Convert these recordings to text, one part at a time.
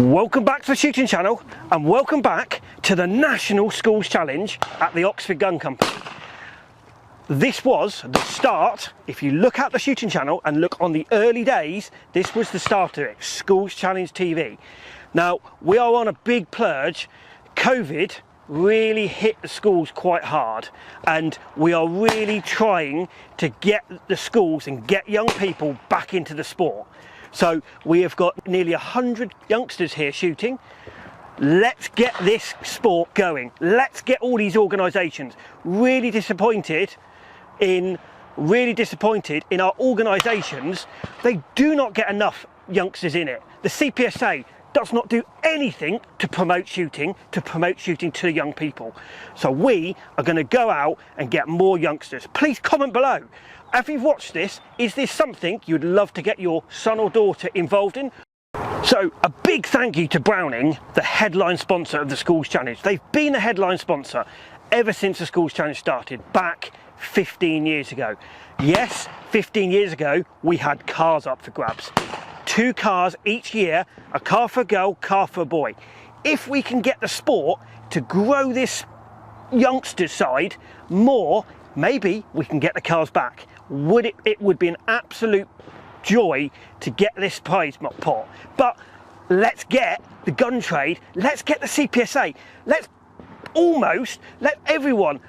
Welcome back to the shooting channel and welcome back to the National Schools Challenge at the Oxford Gun Company. This was the start. If you look at the shooting channel and look on the early days, this was the start of it, Schools Challenge TV. Now we are on a big plurge. COVID really hit the schools quite hard and we are really trying to get the schools and get young people back into the sport. So we have got nearly 100 youngsters here shooting. Let's get this sport going. Let's get all these organisations. Really disappointed in our organisations. They do not get enough youngsters in it. The CPSA does not do anything to promote shooting to young people. So we are going to go out and get more youngsters. Please comment below. If you've watched this, is this something you'd love to get your son or daughter involved in? So a big thank you to Browning, the headline sponsor of the Schools Challenge. They've been a headline sponsor ever since the Schools Challenge started back 15 years ago. Yes, 15 years ago we had cars up for grabs. 2 cars each year, a car for a girl, car for a boy. If we can get the sport to grow this youngster side more, maybe we can get the cars back. It would be an absolute joy to get this prize pot. But let's get the gun trade, let's get the CPSA, let's let everyone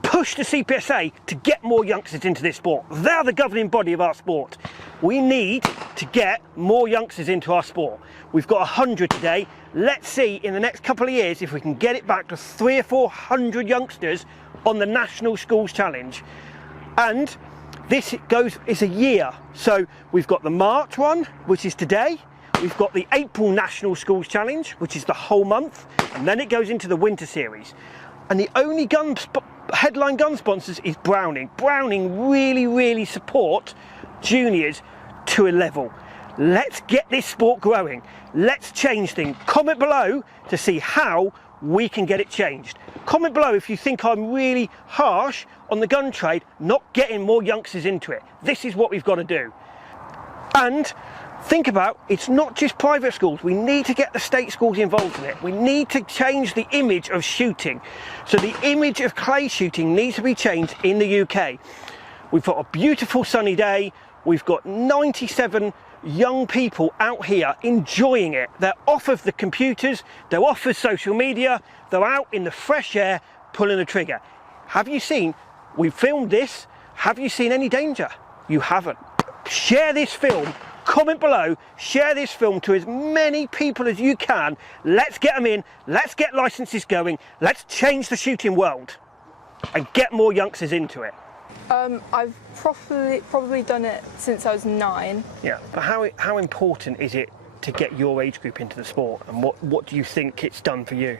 push the CPSA to get more youngsters into this sport. They're the governing body of our sport. We need to get more youngsters into our sport. We've got 100 today. Let's see in the next couple of years if we can get it back to 300 or 400 youngsters on the National Schools Challenge. And it's a year. So we've got the March one, which is today. We've got the April National Schools Challenge, which is the whole month. And then it goes into the winter series. And the only headline gun sponsors is Browning. Browning really support juniors to a level. Let's get this sport growing. Let's change things. Comment below to see how we can get it changed. Comment below if you think I'm really harsh on the gun trade, not getting more youngsters into it. This is what we've got to do. And think about, it's not just private schools. We need to get the state schools involved in it. We need to change the image of shooting. So the image of clay shooting needs to be changed in the UK. We've got a beautiful sunny day. We've got 97 young people out here enjoying it. They're off of the computers, they're off of social media, they're out in the fresh air pulling the trigger. Have you seen, we filmed this, have you seen any danger? You haven't. Share this film, comment below, share this film to as many people as you can. Let's get them in, let's get licenses going, let's change the shooting world and get more youngsters into it. I've probably done it since I was 9. Yeah, but how important is it to get your age group into the sport, and what do you think it's done for you?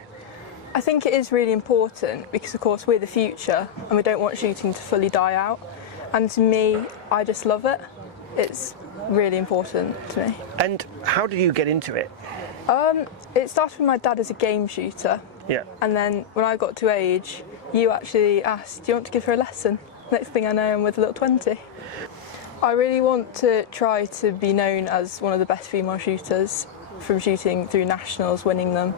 I think it is really important because of course we're the future and we don't want shooting to fully die out, and to me I just love it. It's really important to me. And how did you get into it? It started with my dad as a game shooter. Yeah. And then when I got to age, you actually asked, do you want to give her a lesson? Next thing I know, I'm with a little 20. I really want to try to be known as one of the best female shooters, from shooting through nationals, winning them.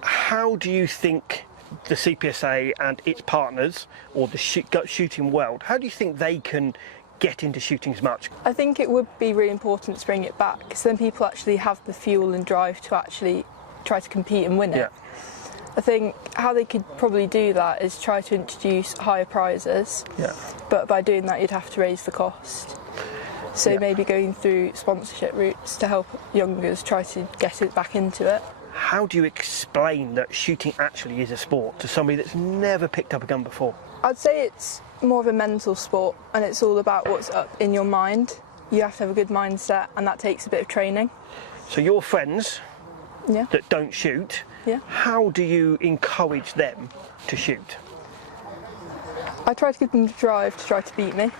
How do you think the CPSA and its partners, or the shooting world, how do you think they can get into shooting as much? I think it would be really important to bring it back, because then people actually have the fuel and drive to actually try to compete and win it. Yeah. I think how they could probably do that is try to introduce higher prizes, but by doing that you'd have to raise the cost. So maybe going through sponsorship routes to help youngers try to get it back into it. How do you explain that shooting actually is a sport to somebody that's never picked up a gun before? I'd say it's more of a mental sport, and it's all about what's up in your mind. You have to have a good mindset, and that takes a bit of training. So your friends that don't shoot, how do you encourage them to shoot? I try to give them the drive to try to beat me.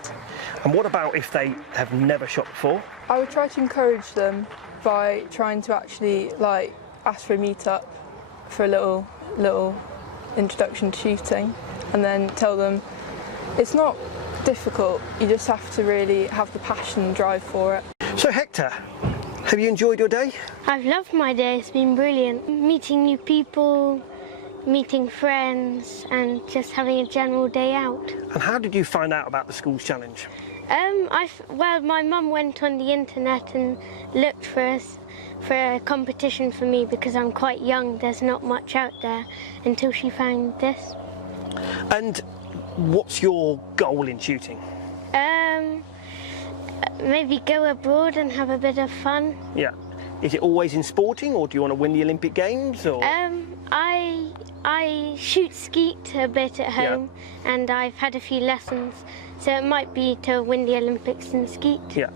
And what about if they have never shot before? I would try to encourage them by trying to actually ask for a meet-up for a little introduction to shooting, and then tell them it's not difficult, you just have to really have the passion and drive for it. So Hector, Have you enjoyed your day? I've loved my day, it's been brilliant. Meeting new people, meeting friends and just having a general day out. And how did you find out about the Schools Challenge? Well, my mum went on the internet and looked for a competition for me because I'm quite young, there's not much out there, until she found this. And what's your goal in shooting? Maybe go abroad and have a bit of fun. Yeah. Is it always in sporting, or do you want to win the Olympic Games? Or? I shoot skeet a bit at home, and I've had a few lessons, so it might be to win the Olympics in skeet. Yeah.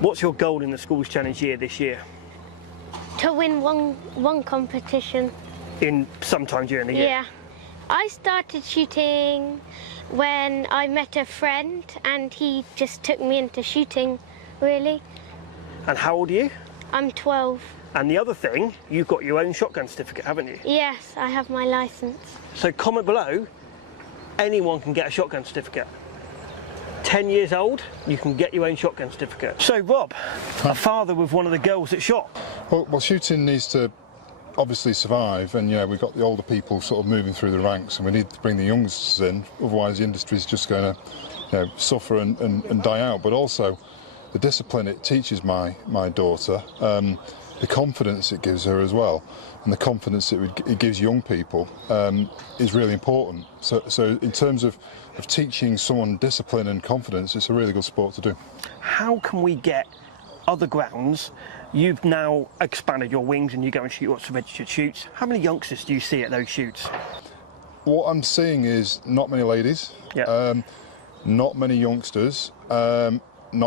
What's your goal in the Schools Challenge year this year? To win one competition. In sometime during the year? Yeah. I started shooting when I met a friend and he just took me into shooting, really. And how old are you? I'm 12. And the other thing, you've got your own shotgun certificate, haven't you? Yes, I have my licence. So comment below, anyone can get a shotgun certificate. 10 years old, you can get your own shotgun certificate. So Rob, a father with one of the girls that shot. Well, shooting needs to obviously survive, and we've got the older people sort of moving through the ranks, and we need to bring the youngsters in, otherwise the industry's just going to suffer and die out. But also the discipline it teaches my daughter, the confidence it gives her as well, and the confidence it gives young people is really important. So in terms of teaching someone discipline and confidence, it's a really good sport to do. How can we get other grounds? You've now expanded your wings and you go and shoot lots of registered shoots. How many youngsters do you see at those shoots? What I'm seeing is not many ladies, not many youngsters, not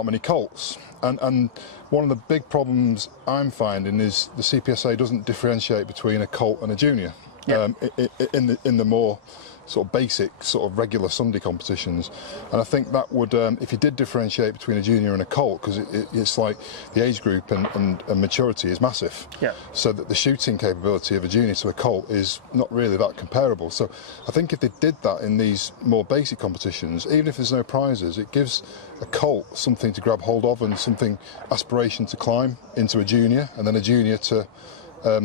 many colts. And one of the big problems I'm finding is the CPSA doesn't differentiate between a colt and a junior. In the more sort of basic, sort of regular Sunday competitions, and I think that would, if you did differentiate between a junior and a colt, because it's like the age group and maturity is massive, so that the shooting capability of a junior to a colt is not really that comparable. So I think if they did that in these more basic competitions, even if there's no prizes, it gives a colt something to grab hold of and something aspiration to climb into a junior, and then a junior to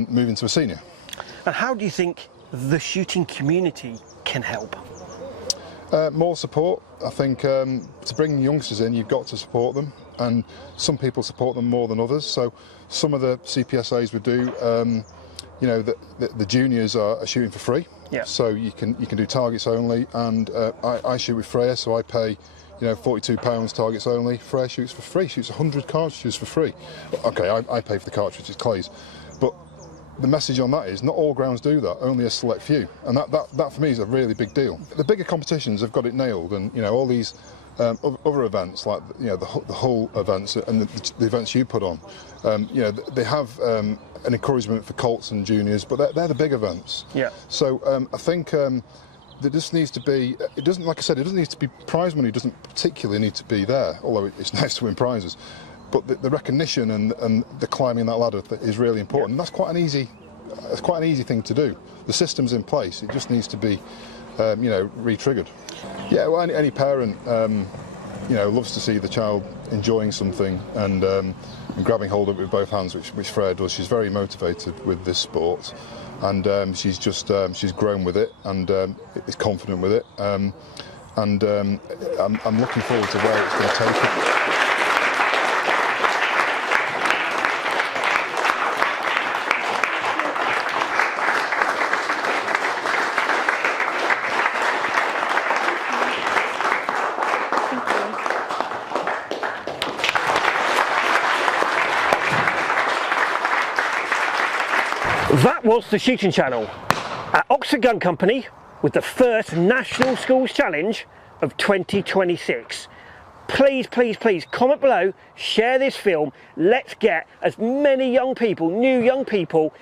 move into a senior. And how do you think the shooting community can help? More support. I think to bring youngsters in, you've got to support them, and some people support them more than others. So some of the CPSAs would do, the juniors are shooting for free. So you can do targets only, and I shoot with Freya, so I pay £42 targets only. Freya shoots for free, shoots 100 cartridges for free. Okay, I pay for the cartridges, clays, but the message on that is not all grounds do that, only a select few, and that for me is a really big deal. The bigger competitions have got it nailed, and all these other events like the Hull events and the events you put on, they have an encouragement for colts and juniors, but they're the big events. So I think there just needs to be, it doesn't, like I said, it doesn't need to be prize money, doesn't particularly need to be there, although it's nice to win prizes. But the recognition and the climbing that ladder is really important. And that's quite an easy thing to do. The system's in place. It just needs to be, re-triggered. Yeah, well, any parent, loves to see the child enjoying something and grabbing hold of it with both hands, which Freya does. She's very motivated with this sport, and she's grown with it and is confident with it. I'm looking forward to where it's going to take her. That was the shooting channel at Oxford Gun Company with the first National Schools Challenge of 2026. Please, please, please comment below, share this film. Let's get as many young people, new young people,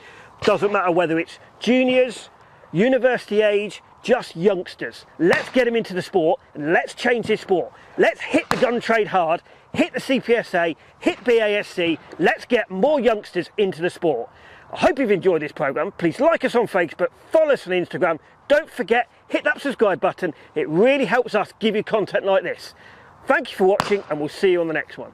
doesn't matter whether it's juniors, university age, just youngsters. Let's get them into the sport and let's change this sport. Let's hit the gun trade hard, hit the CPSA, hit BASC. Let's get more youngsters into the sport. I hope you've enjoyed this programme. Please like us on Facebook, follow us on Instagram. Don't forget, hit that subscribe button. It really helps us give you content like this. Thank you for watching, and we'll see you on the next one.